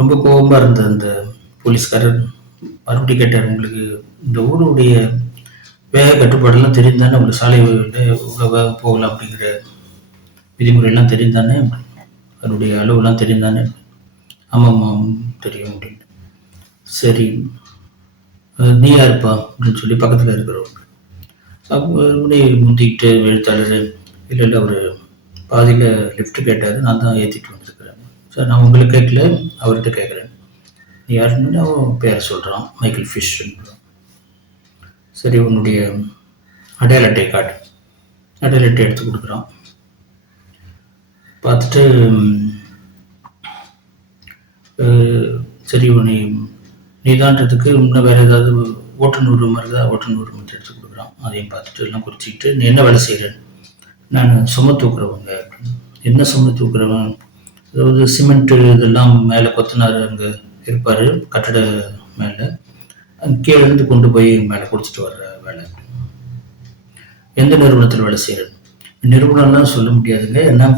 ரொம்ப கோபமாக இருந்த அந்த போலீஸ்காரர் மறுபடியும் கேட்டார், உங்களுக்கு இந்த ஊருடைய வேக கட்டுப்பாடெல்லாம் தெரியும் தானே, உங்களுக்கு சாலை இவ்வளோ வேகம் போகலாம் அப்படிங்கிற விதிமுறையெல்லாம் தெரியும் தானே, அதனுடைய அளவுலாம் தெரியும் தானே. ஆமாம்மா தெரியும் அப்படின்னு. சரி, நீ யாருப்பா அப்படின்னு சொல்லி பக்கத்தில் இருக்கிறவங்க அப்படியே முந்திக்கிட்டு எழுத்தாளர், இல்லை இல்லை அவர் பாதியில் லிஃப்ட் கேட்டார், நான் தான் ஏற்றிட்டு வந்திருக்கிறேன் சார். நான் உங்களுக்கு கேட்கல, அவர்கிட்ட கேட்குறேன். நீ யாருன்னு அவன் பேர் சொல்கிறான், மைக்கேல் ஃபிஷ். சரி, உன்னுடைய அடையாள அட்டை காட்டு. அடையாள அட்டை எடுத்து கொடுக்குறான். பார்த்துட்டு சரி, நீதான்றதுக்கு இன்னும் வேறு ஏதாவது ஓட்டுநர் மாதிரி தான் ஓட்டுநர் மட்டும் எடுத்து கொடுக்குறான். அதையும் பார்த்துட்டு எல்லாம் குறிச்சிக்கிட்டு, நீ என்ன வேலை செய்கிறேன்? நான் சும தூக்குறவங்க அப்படின்னு. என்ன சும தூக்குறவன்? அதாவது சிமெண்ட்டு இதெல்லாம் மேலே கொத்தனார் அங்கே இருப்பார் கட்டட மேலே, கீழே இருந்து கொண்டு போய் மேலே கொடுத்துட்டு வர்ற வேலை. எந்த நிறுவனத்தில் வேலை செய்கிறேன்? நிறுவனம்லாம் சொல்ல முடியாதுங்க, ஏன்னா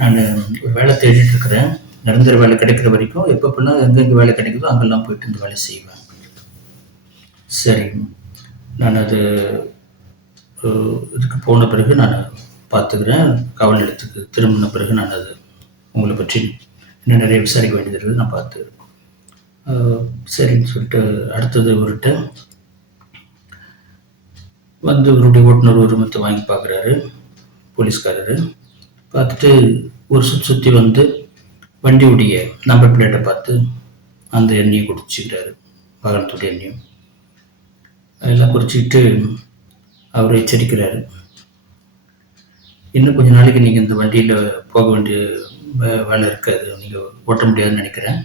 நான் ஒரு வேலை தேடிட்டு இருக்கிறேன். நிரந்தர வேலை கிடைக்கிற வரைக்கும் எப்பப்பெல்லாம் எங்கெங்கே வேலை கிடைக்குதோ அங்கெல்லாம் போயிட்டு இந்த வேலை செய்வேன். சரி, நான் அது இதுக்கு போன பிறகு நான் பார்த்துக்கிறேன். காவல் நிலையத்துக்கு திரும்பின பிறகு நான் அது உங்களை பற்றி இன்னும் நிறைய விசாரிக்க வேண்டியது இருக்குது, நான் பார்த்துக்கிறேன். சரின்னு சொல்லிட்டு அடுத்தது ஒருட்ட வந்து இவருடைய ஓட்டுநர் உரிமத்தை வாங்கி பார்க்குறாரு போலீஸ்காரர். பார்த்துட்டு ஒரு சுற்றி வந்து வண்டியுடைய நம்பர் பிளேட்டை பார்த்து அந்த எண்ணையும் குறிச்சிக்கிறாரு, வாகனத்துடைய எண்ணையும் அதெல்லாம் குறிச்சிக்கிட்டு அவரை எச்சரிக்கிறாரு. இன்னும் கொஞ்சம் நாளைக்கு நீங்கள் இந்த வண்டியில் போக வேண்டிய வேலை இருக்காது, நீங்கள் ஓட்ட முடியாதுன்னு நினைக்கிறேன்.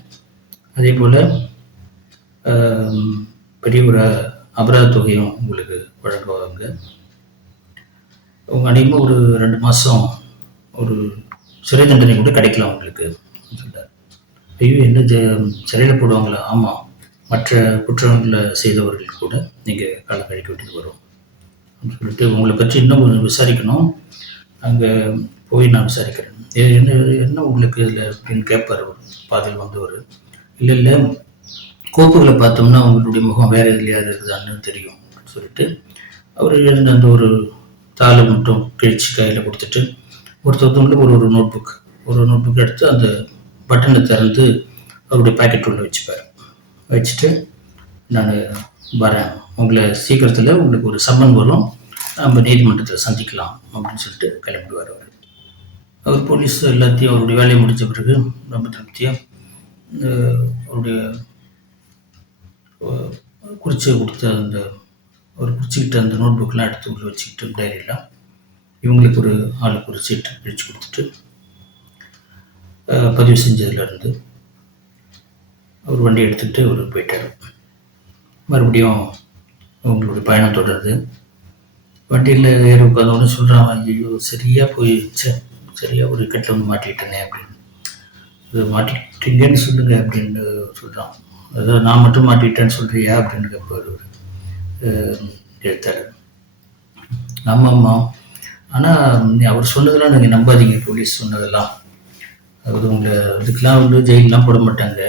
அதே போல் பெரிய ஒரு அபராத தொகையும் உங்களுக்கு வழங்குவாங்க. உங்கள் அநேகமாக ஒரு 2 மாதம் ஒரு சிறை தண்டனை கூட கிடைக்கலாம் உங்களுக்கு சொல்கிறார். ஐயோ, என்ன சிறையில் போடுவாங்களா? ஆமாம், மற்ற குற்றங்களை செய்தவர்கள் கூட நீங்கள் காலம் கழிக்க வேண்டியது வரும் அப்படின்னு சொல்லிட்டு, உங்களை பற்றி இன்னும் கொஞ்சம் விசாரிக்கணும், அங்கே போய் நான் விசாரிக்கிறேன். என்ன என்ன உங்களுக்கு இதில் அப்படின்னு கேட்பார் பாதையில் வந்தவர். இல்லை இல்லை, கோப்புகளை பார்த்தோம்னா அவங்களுடைய முகம் வேறு எதுலையாவது இருக்குதான்னு தெரியும் அப்படின்னு சொல்லிட்டு அவர் எழுந்த அந்த ஒரு தாளை மட்டும் கிழிச்சு கையில் கொடுத்துட்டு ஒருத்தவங்களுக்கு ஒரு நோட்புக் எடுத்து அந்த பட்டனை திறந்து அவருடைய பாக்கெட் உள்ள வச்சுப்பார். வச்சுட்டு, நான் வரேன், உங்களை சீக்கிரத்தில் உங்களுக்கு ஒரு சம்மன் வரும், நம்ம நீதிமன்றத்தில் சந்திக்கலாம் அப்படின்னு சொல்லிட்டு கிளம்பிடுவார் அவர். அவர் போலீஸ் எல்லாத்தையும் அவருடைய வேலையை முடித்த பிறகு ரொம்ப திருப்தியாக அவருடைய குறித்து கொடுத்த அந்த ஒரு குறிச்சிக்கிட்ட அந்த நோட்புக்கெலாம் எடுத்து உள்ள வச்சுக்கிட்டு டைரியெல்லாம் இவங்களுக்கு ஒரு ஆளுக்கு ஒரு சீட்டு பிரித்து கொடுத்துட்டு பதிவு செஞ்சதுலேருந்து அவர் வண்டி எடுத்துக்கிட்டு அவர் போயிட்டார். மறுபடியும் அவங்களுடைய பயணம் தொடருது. வண்டியில் ஏறி உட்காந்தோன்னு சொல்கிறான், ஐயோ சரியாக போயிடுச்சு, சரியாக ஒரு கட்டில் வந்து மாட்டிக்கிட்டேனே அப்படின்னு. இது மாட்டிக்கிட்டீங்கன்னு சொல்லுங்கள் அப்படின்னு சொல்கிறான். அதாவது நான் மட்டும் மாட்டிக்கிட்டேன்னு சொல்கிறியா அப்படின்னு கேட்பார் எழுத்தாளர். ஆமாம்மா, ஆனால் அவர் சொன்னதெல்லாம் நீங்கள் நம்பாதீங்க, போலீஸ் சொன்னதெல்லாம். அதாவது உங்களை இதுக்கெலாம் வந்து ஜெயிலெலாம் போட மாட்டாங்க,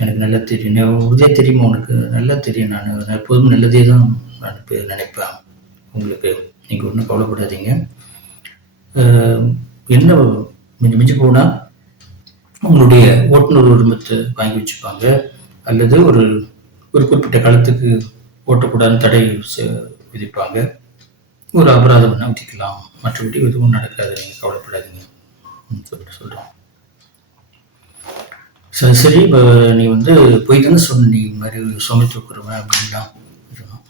எனக்கு நல்லா தெரியும். உறுதியாக தெரியுமா உனக்கு? நல்லா தெரியும், நான் எப்போதும் நல்லதே தான் நான் நினைப்பேன் உங்களுக்கு, நீங்கள் ஒன்றும் கவலைப்படாதீங்க. என்ன மிஞ்சி போனால் உங்களுடைய ஓட்டுநர் உரிமத்தை வாங்கி வச்சுப்பாங்க, அல்லது ஒரு குறிப்பிட்ட காலத்துக்கு ஓட்டக்கூடாதுன்னு தடை விதிப்பாங்க, ஒரு அபராதம் விதிக்கலாம், மற்றபடி எதுவும் நடக்காது, நீங்கள் கவலைப்படாதீங்க சொல்லிட்டு சொல்கிறோம். சரி, இப்போ நீ வந்து போய் தானே சொன்ன, நீ இந்த மாதிரி சுமை தூக்குறவன் அப்படின்லாம் சொன்னோம்.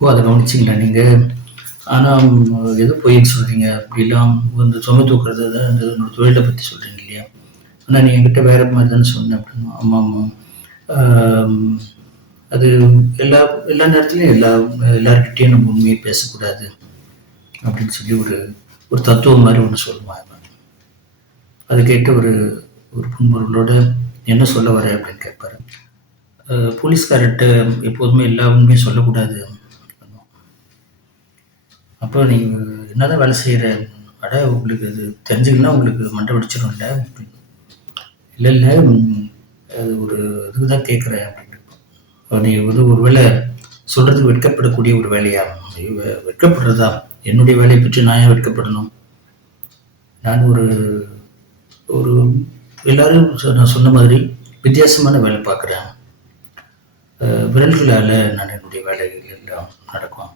ஓ, அதை கவனிச்சிங்களா நீங்கள்? ஆனால் எது பொய்ன்னு சொல்கிறீங்க? அப்படிலாம் இந்த சுமை தூக்குறது தான் இந்த என்னோட தொழிலை பற்றி சொல்கிறீங்க இல்லையா? ஆனால் நீ என்கிட்ட வேறு மாதிரி தானே சொன்னேன் அப்படின்னு. ஆமாம் ஆமாம், அது எல்லா நேரத்துலையும் எல்லார்கிட்டையும் நம்ம உண்மையை பேசக்கூடாது அப்படின்னு சொல்லி ஒரு தத்துவம் மாதிரி ஒன்று சொல்லுவாங்க. அதை கேட்டு ஒரு புன்முறுவலோட என்ன சொல்ல வர அப்படின்னு கேட்பாரு. போலீஸ்கார்ட்ட எப்போதுமே எல்லா உண்மையும் சொல்லக்கூடாது. அப்போ நீங்கள் என்னதான் வேலை செய்கிற, உங்களுக்கு அது தெரிஞ்சுக்கலாம், உங்களுக்கு மண்டை வெடிச்சிடும்ல. இல்லை இல்லை அது ஒரு இதுக்கு தான் கேட்குறேன் அப்படின்னு. நீ வந்து ஒரு வேளை சொல்கிறதுக்கு வெட்கப்படக்கூடிய ஒரு வேலையா? வெட்கப்படுறதா? என்னுடைய வேலையை பற்றி நான் ஏன் வெட்கப்படணும்? நான் ஒரு ஒரு எல்லாரும் நான் சொன்ன மாதிரி வித்தியாசமான வேலை பார்க்குறேன். விரல்களால் நான் என்னுடைய வேலைகள் எல்லாம் நடக்கும்.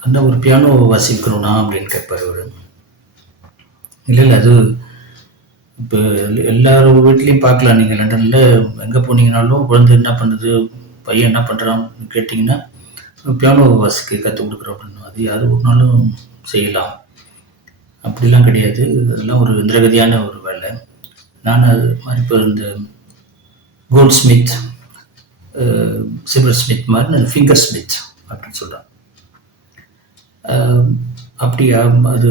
அந்த ஒரு பியானோ வாசிக்கணும்னா அப்படின்னு கேட்பார் அவர். இல்லை இல்லை அது இப்போ எல்லாரும் வீட்லேயும் பார்க்கலாம். நீங்கள் லண்டனில் எங்கே போனீங்கனாலும் குழந்தை என்ன பண்ணுது, பையன் என்ன பண்ணுறான்னு கேட்டிங்கன்னா பியானோ வாசிக்க கற்றுக் கொடுக்குறோம் அப்படின்னு. அது யார் ஒரு நாளும் செய்யலாம், அப்படிலாம் கிடையாது. அதெல்லாம் ஒரு இந்திரகதியான ஒரு வேலை. நான் அது மாதிரி இப்போ இந்த கோல்ட் ஸ்மித், சில்வர் ஸ்மித் மாதிரி நான் ஃபிங்கர் ஸ்மித் அப்படின்னு சொல்கிறேன். அப்படியா? அது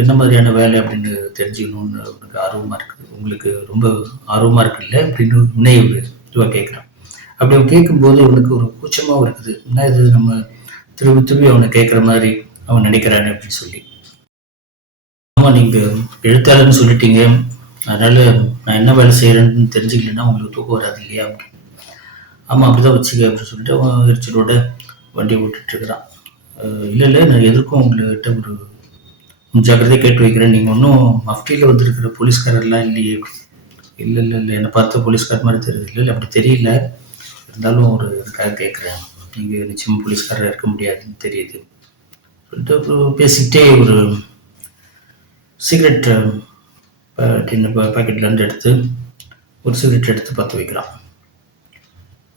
என்ன மாதிரியான வேலை அப்படின்னு தெரிஞ்சுக்கணுன்னு உங்களுக்கு ஆர்வமாக இருக்குது. உங்களுக்கு ரொம்ப ஆர்வமாக இருக்குல்ல அப்படின்னு உன்னை இதுவாக கேட்குறான். அப்படி அவன் கேட்கும்போது அவனுக்கு ஒரு கூச்சமாகவும் இருக்குது. என்ன இது நம்ம திரும்பி திரும்பி அவனை கேட்குற மாதிரி அவன் நினைக்கிறானே அப்படின்னு சொல்லி. ஆமாம், நீங்கள் எழுத்தாளர்னு சொல்லிட்டீங்க, அதனால் நான் என்ன வேலை செய்கிறேன்னு தெரிஞ்சுக்கலன்னா உங்களுக்கு தூக்கம் வராது இல்லையா அப்படின்னு. ஆமாம், அப்படி தான் வச்சுக்க அப்படின்னு சொல்லிட்டு அவன் எரிச்சலோட வண்டியை ஓட்டிகிட்ருக்கிறான். இல்லை இல்லை நான் எதற்கும் உங்கள்கிட்ட ஒரு ஜாக்கிரதையாக கேட்டு வைக்கிறேன். நீங்கள் ஒன்றும் மஃப்டியில் வந்திருக்கிற போலீஸ்காரெல்லாம் இல்லையே? இல்லை இல்லை இல்லை என்னை பார்த்து போலீஸ்கார் மாதிரி தெரியுது. இல்லை இல்லை அப்படி தெரியல, இருந்தாலும் ஒரு இதுக்காக கேட்குறேன். நீங்கள் நிச்சயமாக போலீஸ்காரராக இருக்க முடியாதுன்னு தெரியுது சொல்லிட்டு பேசிக்கிட்டே ஒரு சிகரெட் டின்ன பாக்கெட்லேருந்து எடுத்து ஒரு சிகரெட் எடுத்து பற்ற வைக்கிறான்.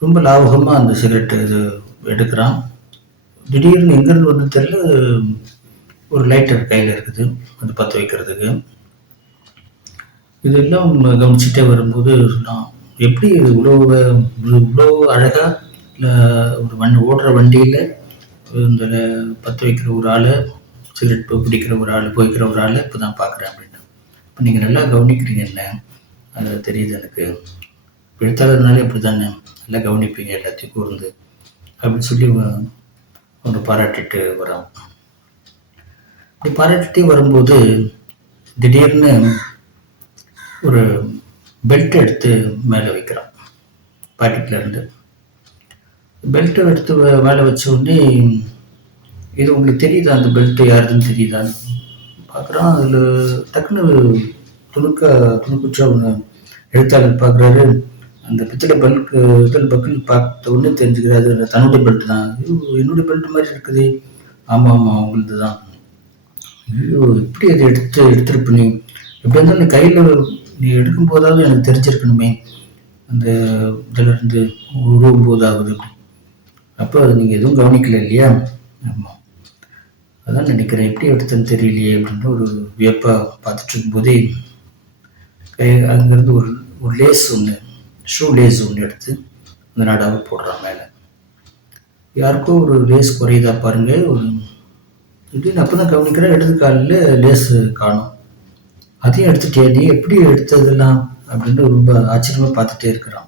ரொம்ப லாபகமாக அந்த சிகரெட்டு இது எடுக்கிறான். திடீர்னு எங்கேருந்து வந்து தெரியல, ஒரு லைட்டர் கையில் இருக்குது அது பற்ற வைக்கிறதுக்கு. இதெல்லாம் கவனிச்சுட்டே வரும்போது சொன்னான், எப்படி இவ்வளோ அழகாக இல்லை ஒரு ஓடுற வண்டியில் இந்த பற்ற வைக்கிற ஒரு ஆள், சிகரெட் பிடிக்கிற ஒரு ஆள், போய்க்கிற ஒரு ஆள் இப்போ தான் பார்க்குறேன் அப்படின்னு. இப்போ நீங்கள் நல்லா கவனிக்கிறீங்க, என்ன அது தெரியுது எனக்கு. எழுத்தாளர்னாலே அப்படி தானே, நல்லா கவனிப்பீங்க எல்லாத்தையும் கூர்ந்து அப்படின்னு சொல்லி அவனை பாராட்டிட்டு வரான். அப்படி பாராட்டிட்டே வரும்போது திடீர்னு ஒரு பெல்ட் எடுத்து மேலே வைக்கிறான். பாக்கெட்டில் இருந்து பெல்ட்டை எடுத்து மேலே வச்ச உடனே, இது உங்களுக்கு தெரியுதா, அந்த பெல்ட்டு யாருதுன்னு தெரியுதான்னு பார்க்குறான். அதில் டக்குன்னு துணுக்குச்சா ஒன்று எழுத்தாளர் பார்க்குறாரு. அந்த பித்தளை பல்கு பார்த்த உடனே தெரிஞ்சுக்கிறாரு தன்னுடைய பெல்ட் தான். என்னுடைய பெல்ட் மாதிரி இருக்குது. ஆமாம் ஆமாம் உங்களுது தான். ஐயோ, எப்படி அதை எடுத்திருப்ப நீ? எப்படி இருந்தாலும் நீ கையில் நீ எடுக்கும் போதாவது எனக்கு தெரிஞ்சிருக்கணுமே, அந்த இதில் இருந்து உருவும் போதாவது. அப்போ அது நீங்கள் எதுவும் கவனிக்கல இல்லையா? ஆமாம், அதான் நினைக்கிறேன், எப்படி எடுத்தேன்னு தெரியலையே அப்படின்ட்டு ஒரு வியப்பாக பார்த்துட்டு இருக்கும்போதே அங்கேருந்து ஒரு லேஸ் ஒன்று, ஷூ லேஸ் ஒன்று எடுத்து அந்த நாடாவை போடுறான் மேலே. யாருக்கோ ஒரு லேஸ் குறையுதா பாருங்க. ஒரு இப்படின்னு அப்போ தான் கவனிக்கிறேன், இடது காலில் லேஸு காணும். அதையும் எடுத்துட்டே, நீ எப்படி எடுத்ததெல்லாம் அப்படின்னு ரொம்ப ஆச்சரியமாக பார்த்துட்டே இருக்கிறான்.